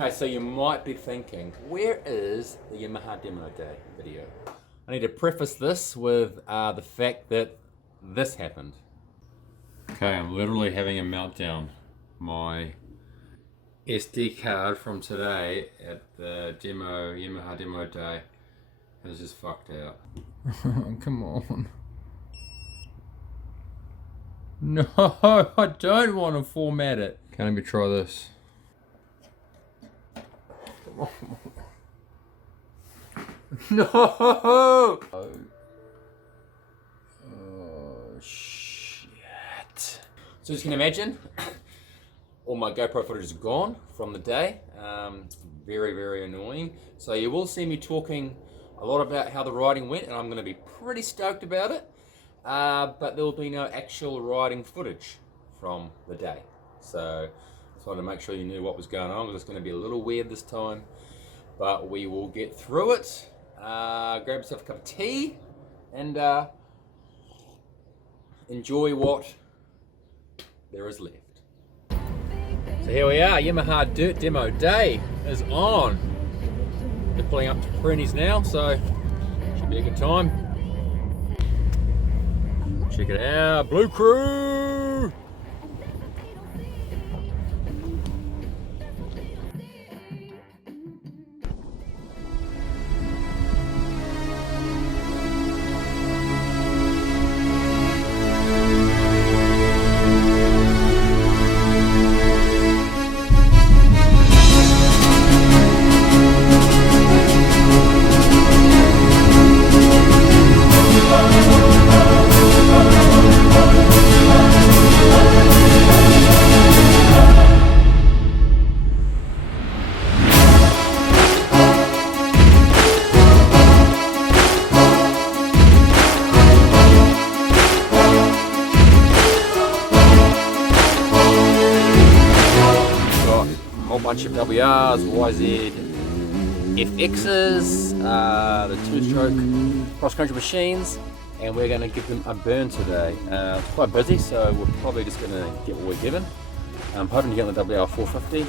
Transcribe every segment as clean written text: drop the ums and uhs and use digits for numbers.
Okay, so you might be thinking, where is the Yamaha Demo Day video? I need to preface this with the fact that this happened. Okay, I'm literally having a meltdown. My SD card from today at the Yamaha Demo Day is just fucked out. Come on. No, I don't want to format it. Can let me try this. Come on. No! Oh, shit. So as you can imagine, all my GoPro footage is gone from the day. Very, very annoying. So you will see me talking a lot about how the riding went, and I'm going to be pretty stoked about it. But there will be no actual riding footage from the day. So I just wanted to make sure you knew what was going on, because it's going to be a little weird this time. But we will get through it. Grab yourself a cup of tea and enjoy what there is left. So here we are, Yamaha Dirt Demo Day is on. They're pulling up to Pirini's now, so should be a good time. Check it out, Blue Crew! Bunch of WRs, YZ, FXs, the two-stroke cross-country machines, and we're going to give them a burn today. It's quite busy, so we're probably just going to get what we're given. I'm hoping to get on the WR450,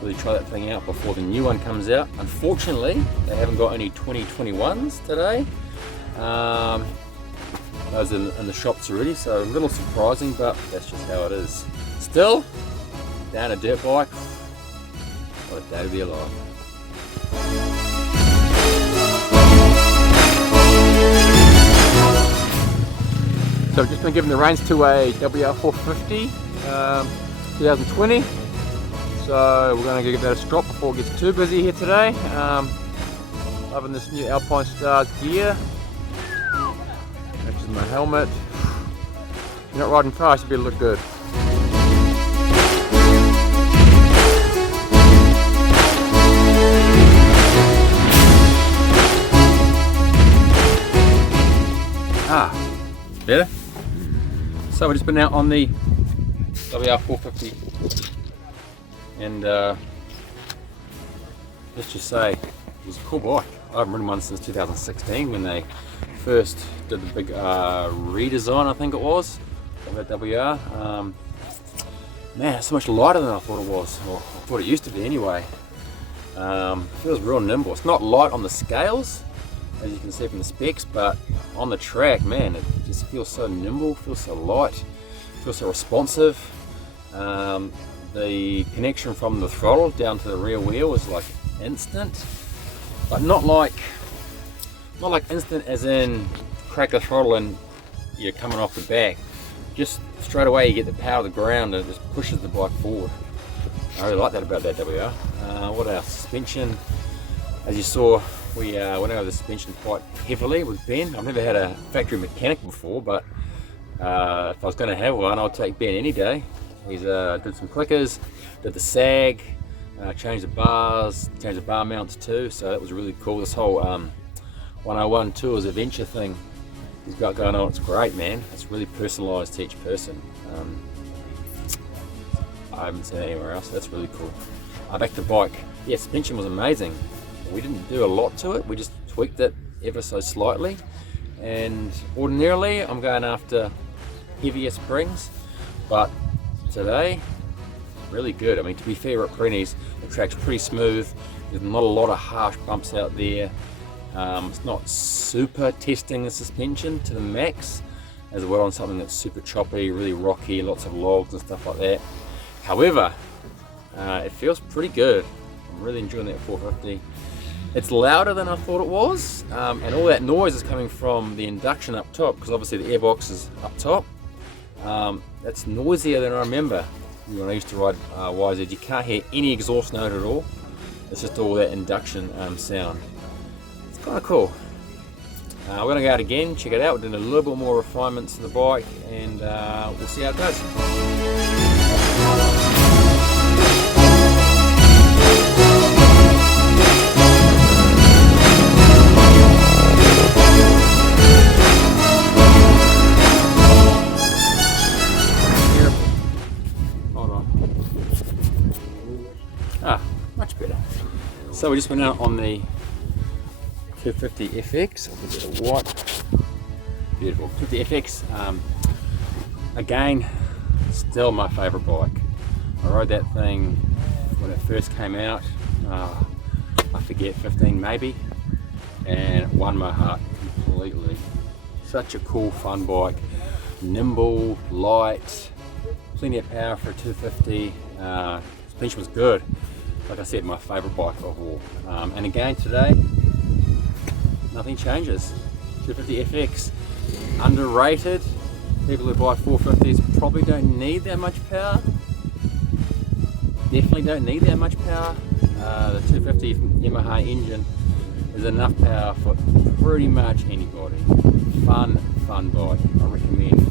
really try that thing out before the new one comes out. Unfortunately, they haven't got any 2021s today. Those are in the shops already, so a little surprising, but that's just how it is. Still, down a dirt bike. What a day to be alive. So I've just been given the reins to a WR450 2020. So we're going to give that a strop before it gets too busy here today. Loving this new Alpine Stars gear. Matches my helmet. If you're not riding fast, you better look good. Better. So we've just been out on the WR450 and let's just say it was a cool bike. I haven't ridden one since 2016 when they first did the big redesign, I think it was, of that WR. Man, it's so much lighter than I thought it was, or I thought it used to be anyway. Feels real nimble. It's not light on the scales, as you can see from the specs, but on the track, man, it just feels so nimble, feels so light, feels so responsive. The connection from the throttle down to the rear wheel is like instant, but not like instant as in crack the throttle and you're coming off the back. Just straight away you get the power of the ground and it just pushes the bike forward. I really like that about that WR. What else? Suspension, as you saw, we went over the suspension quite heavily with Ben. I've never had a factory mechanic before, but if I was going to have one, I'll take Ben any day. He's did some clickers, did the sag, changed the bars, changed the bar mounts too, so that was really cool. This whole 101 Tours adventure thing he's got going on, it's great, man. It's really personalised to each person. I haven't seen it anywhere else, so that's really cool. Back to the bike. Yeah, suspension was amazing. We didn't do a lot to it, we just tweaked it ever so slightly, and ordinarily I'm going after heavier springs, but today really good. I mean, to be fair, at Pirini's, the track's pretty smooth. There's not a lot of harsh bumps out there. It's not super testing the suspension to the max, as well on something that's super choppy, really rocky, lots of logs and stuff like that. However, it feels pretty good. I'm really enjoying that 450. It's louder than I thought it was, and all that noise is coming from the induction up top, because obviously the airbox is up top. That's noisier than I remember when I used to ride YZ. You can't hear any exhaust note at all. It's just all that induction sound. It's kind of cool. We're going to go out again, check it out. We're doing a little bit more refinements to the bike, and we'll see how it goes. Much better. So we just went out on the 250 FX. I'll put it white. Beautiful. 250 FX. Again, still my favourite bike. I rode that thing when it first came out. I forget, 15 maybe, and it won my heart completely. Such a cool, fun bike. Nimble, light, plenty of power for a 250. Suspension was good. Like I said, my favourite bike of all. And again today, nothing changes. 250 FX, underrated. People who buy 450s probably don't need that much power. Definitely don't need that much power. The 250 Yamaha engine is enough power for pretty much anybody. Fun bike. I recommend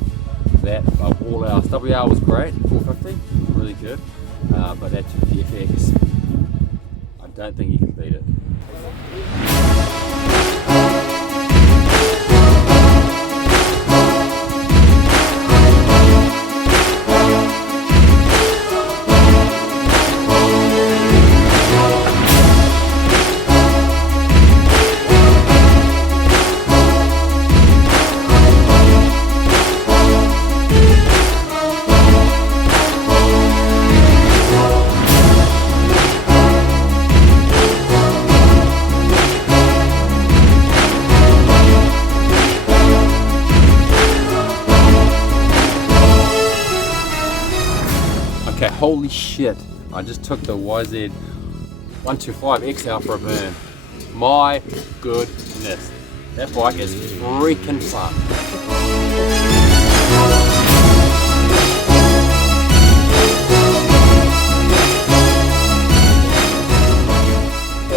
that above all else. WR was great, 450, really good. But that 250 FX, I don't think you can beat it. Okay, holy shit, I just took the YZ 125X out for a burn. My goodness, that bike is freaking fun.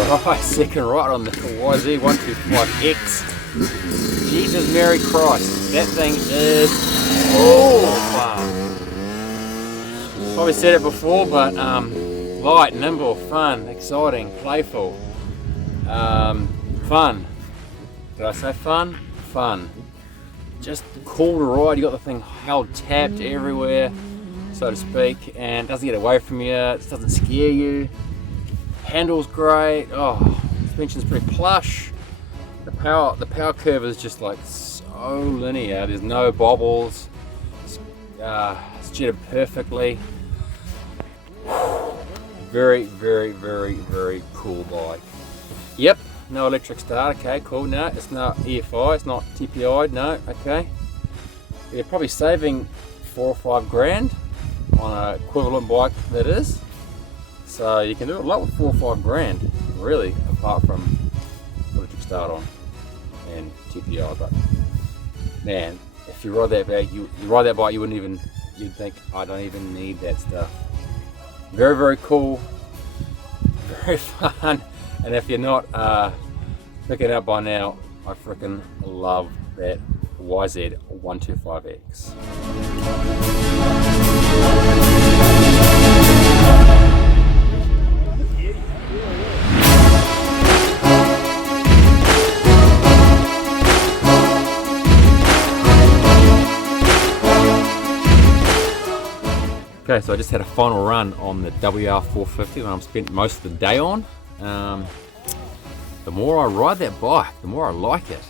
Alright, second right on the YZ 125X. Jesus Mary Christ, that thing is fun. Probably said it before, but light, nimble, fun, exciting, playful, fun. Did I say fun? Fun. Just cool to ride. You got the thing held tapped everywhere, so to speak, and it doesn't get away from you. It doesn't scare you. Handle's great. Oh, suspension's pretty plush. The power curve is just like so linear. There's no bobbles. It's jetted perfectly. Very, very, very, very cool bike. Yep, no electric start. Okay, cool. No, it's not EFI. It's not TPI. No, okay. You're probably saving 4 or 5 grand on an equivalent bike that is. So you can do a lot with 4 or 5 grand, really, apart from electric start on and TPI. But man, if you ride that bike, you ride that bike, you'd think, I don't even need that stuff. Very, very cool, very fun, and if you're not picking it up by now, I freaking love that YZ 125X. Okay, so I just had a final run on the WR450 that I've spent most of the day on. The more I ride that bike, the more I like it.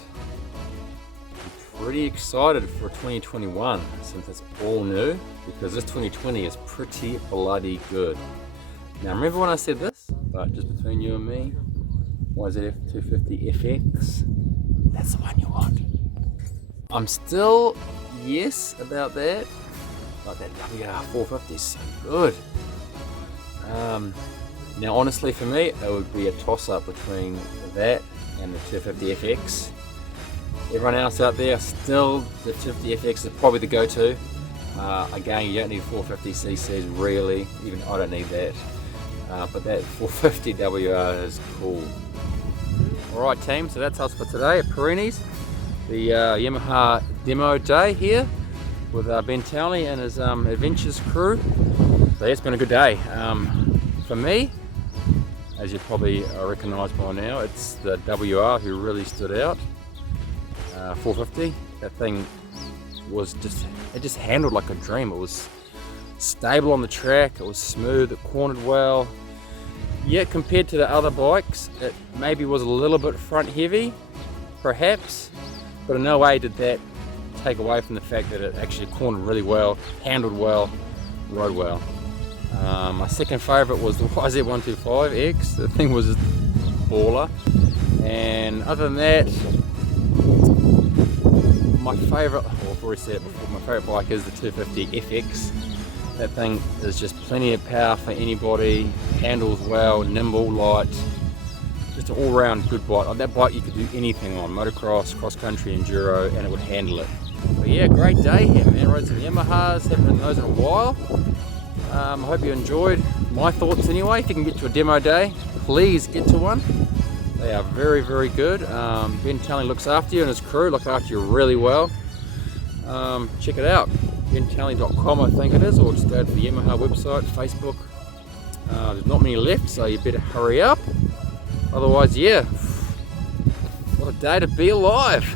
pretty excited for 2021 since it's all new, because this 2020 is pretty bloody good. Now remember when I said this, but just between you and me, YZF 250 FX, that's the one you want. I'm still yes about that, but that WR 450 is so good. Now honestly for me, it would be a toss-up between that and the 250 FX. Everyone else out there, still the 250 FX is probably the go-to. Again, you don't need 450cc's really, even I don't need that. But that 450 WR is cool. Alright team, so that's us for today at Pirini's. The Yamaha Demo day here with Ben Townley and his adventures crew. So yeah, it's been a good day. For me, as you probably recognise by now, it's the WR who really stood out. 450, that thing was just handled like a dream. It was stable on the track, it was smooth, it cornered well. Yeah, compared to the other bikes, it maybe was a little bit front heavy, perhaps, but in no way did that take away from the fact that it actually cornered really well, handled well, rode well. My second favourite was the YZ125X. The thing was a baller. And other than that, my favourite, I've already said it before, my favourite bike is the 250 FX. That thing is just plenty of power for anybody, handles well, nimble, light, just an all-round good bike. On that bike you could do anything on, motocross, cross-country, enduro, and it would handle it. But yeah, great day here, man. Rode some Yamahas, haven't ridden those in a while. I hope you enjoyed my thoughts anyway. If you can get to a demo day, please get to one. They are very, very good. Ben Townley looks after you and his crew look after you really well. Check it out, bentownley.com I think it is, or just go to the Yamaha website, Facebook. There's not many left, so you better hurry up. Otherwise, yeah, what a day to be alive.